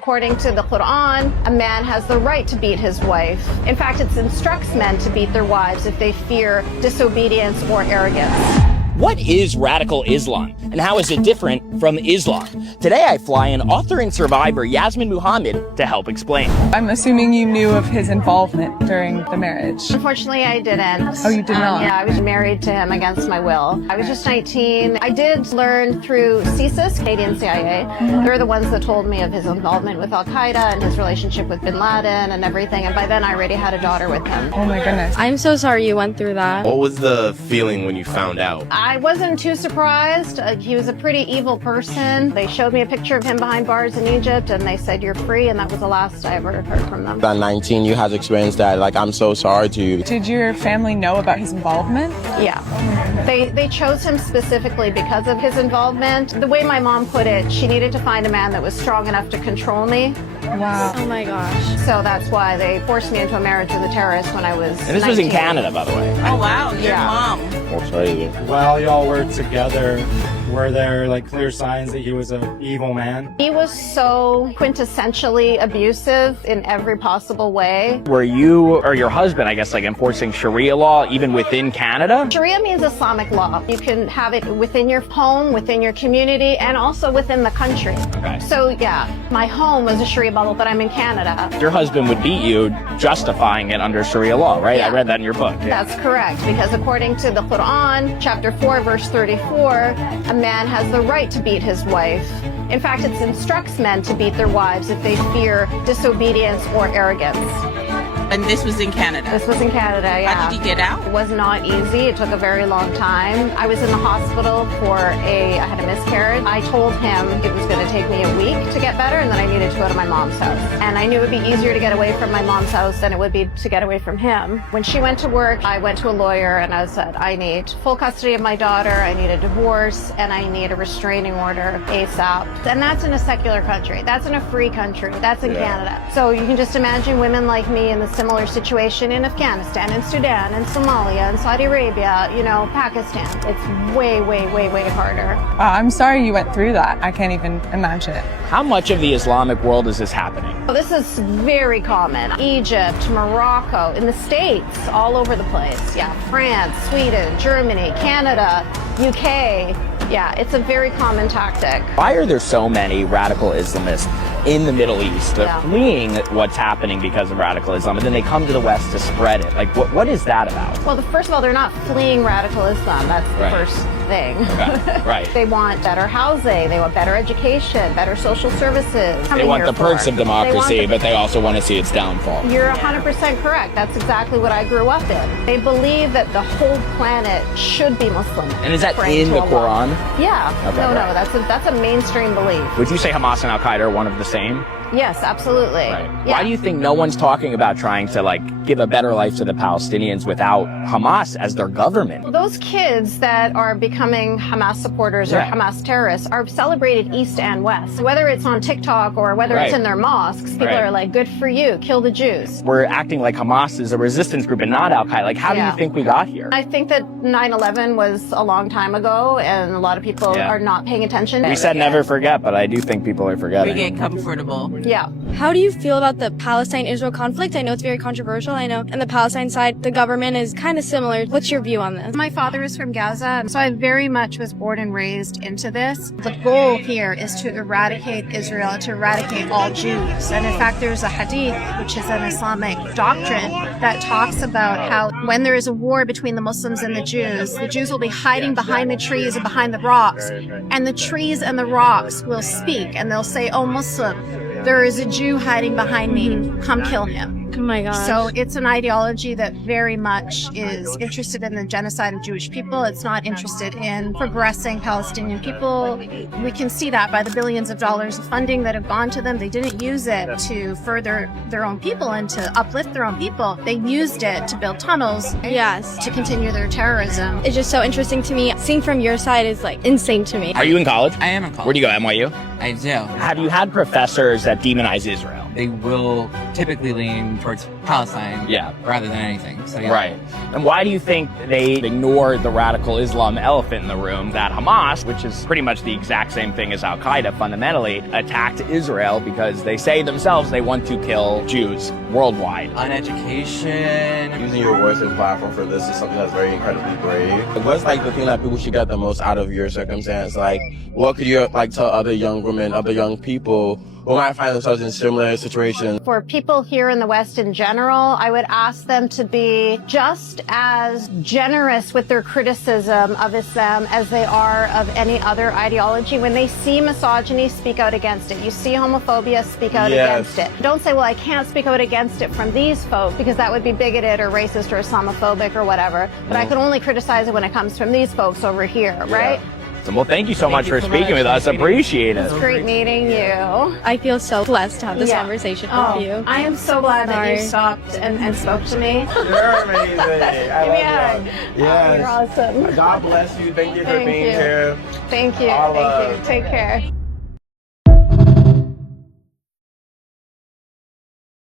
According to the Quran, a man has the right to beat his wife. In fact, it instructs men to beat their wives if they fear disobedience or arrogance. What is radical Islam, and how is it different from Islam? Today I fly in author and survivor Yasmin Muhammad to help explain. I'm assuming you knew of his involvement during the marriage. Unfortunately, I didn't. Oh, you did not? Yeah, I was married to him against my will. I was just 19. I did learn through CSIS, Canadian CIA. They're the ones that told me of his involvement with Al-Qaeda and his relationship with bin Laden and everything. And by then, I already had a daughter with him. Oh my goodness. I'm so sorry you went through that. What was the feeling when you found out? I wasn't too surprised. He was a pretty evil person. They showed me a picture of him behind bars in Egypt and they said, "You're free," and that was the last I ever heard from them. At 19, you had experienced that. Like, I'm so sorry to you. Did your family know about his involvement? Yeah. They chose him specifically because of his involvement. The way my mom put it, she needed to find a man that was strong enough to control me. Wow. Oh my gosh. So that's why they forced me into a marriage with a terrorist when I was And this was in 19. Canada, by the way. Oh wow, your Yeah. mom. While y'all were together, were there like clear signs that he was an evil man? He was so quintessentially abusive in every possible way. Were you or your husband, I guess, like enforcing Sharia law even within Canada? Sharia means Islamic law. You can have it within your home, within your community, and also within the country. Okay. So yeah, my home was a Sharia bubble, but I'm in Canada. Your husband would beat you, justifying it under Sharia law, right? Yeah. I read that in your book. Yeah. That's correct, because according to the Quran, chapter 4, verse 34, a man has the right to beat his wife. In fact, it instructs men to beat their wives if they fear disobedience or arrogance. And this was in Canada. This was in Canada, yeah. How did he get out? It was not easy. It took a very long time. I was in the hospital I had a miscarriage. I told him it was going to take me a week to get better and that I needed to go to my mom's house. And I knew it would be easier to get away from my mom's house than it would be to get away from him. When she went to work, I went to a lawyer and I said, I need full custody of my daughter, I need a divorce, and I need a restraining order ASAP. And that's in a secular country. That's in a free country. That's in Canada. So you can just imagine women like me in the similar situation in Afghanistan and Sudan and Somalia and Saudi Arabia, Pakistan. It's way, way, way, way harder. I'm sorry you went through that. I can't even imagine it. How much of the Islamic world is this happening? Well, this is very common. Egypt, Morocco, in the States, all over the place. Yeah, France, Sweden, Germany, Canada, UK. Yeah, it's a very common tactic. Why are there so many radical Islamists in the Middle East? They're fleeing what's happening because of radical Islam, and then they come to the West to spread it. Like, what is that about? Well, first of all, they're not fleeing radical Islam. That's the Right. first thing. Okay, right. They want better housing. They want better education, better social services. They want the perks of democracy, but they also want to see its downfall. You're 100% correct. That's exactly what I grew up in. They believe that the whole planet should be Muslim. And is that praying in to the Allah. Quran? Yeah. Okay, No, right. that's a mainstream belief. Would you say Hamas and Al-Qaeda are one of the same? Yes, absolutely. Right. Yeah. Why do you think no one's talking about trying to give a better life to the Palestinians without Hamas as their government? Those kids that are becoming Hamas supporters or Yeah. Hamas terrorists are celebrated east and west. Whether it's on TikTok or whether it's Right. in their mosques, people Right. are like, good for you, kill the Jews. We're acting like Hamas is a resistance group and not Al-Qaeda. Like, how do you think we got here? I think that 9/11 was a long time ago and a lot of people Yeah. are not paying attention. We said never forget, but I do think people are We forgetting. get comfortable. Yeah. How do you feel about the Palestine-Israel conflict? I know it's very controversial. I know on the Palestine side, the government is kind of similar. What's your view on this? My father is from Gaza, so I very much was born and raised into this. The goal here is to eradicate Israel, to eradicate all Jews. And in fact, there's a hadith, which is an Islamic doctrine, that talks about how when there is a war between the Muslims and the Jews will be hiding behind the trees and behind the rocks. And the trees and the rocks will speak and they'll say, "Oh, Muslim, there is a Jew hiding behind me. Come kill him." Oh my gosh. So it's an ideology that very much is interested in the genocide of Jewish people. It's not interested in progressing Palestinian people. We can see that by the billions of dollars of funding that have gone to them. They didn't use it to further their own people and to uplift their own people. They used it to build tunnels. Yes. To continue their terrorism. It's just so interesting to me. Seeing from your side is insane to me. Are you in college? I am in college. Where do you go, NYU? I do. Have you had professors that demonize Israel? they will typically lean towards Palestine Yeah. rather than anything. So yeah. Right. And why do you think they ignored the radical Islam elephant in the room that Hamas, which is pretty much the exact same thing as Al-Qaeda fundamentally, attacked Israel because they say themselves they want to kill Jews worldwide? On education, Using your voice and platform for this is something that's very incredibly brave. What's like the thing that people should get the most out of your circumstance? Like, what could you like tell other young women, other young people who might find themselves in similar situations? For people here in the West in general, I would ask them to be just as generous with their criticism of Islam as they are of any other ideology. When they see misogyny, speak out against it. You see homophobia, speak out Yes. against it. Don't say, well, I can't speak out against it from these folks because that would be bigoted or racist or Islamophobic or whatever. But I can only criticize it when it comes from these folks over here, right? Well, thank you so much you for so speaking much. with us. Appreciate it. It's great meeting you. I feel so blessed to have this Yeah. conversation Oh, with you. I am so glad that you Sorry. stopped and spoke to me. You're amazing. I Give me a love hug. you. You're Yes. awesome. God bless you. Thank you for Thank being you. here. Thank you. All Thank love. you. Take care.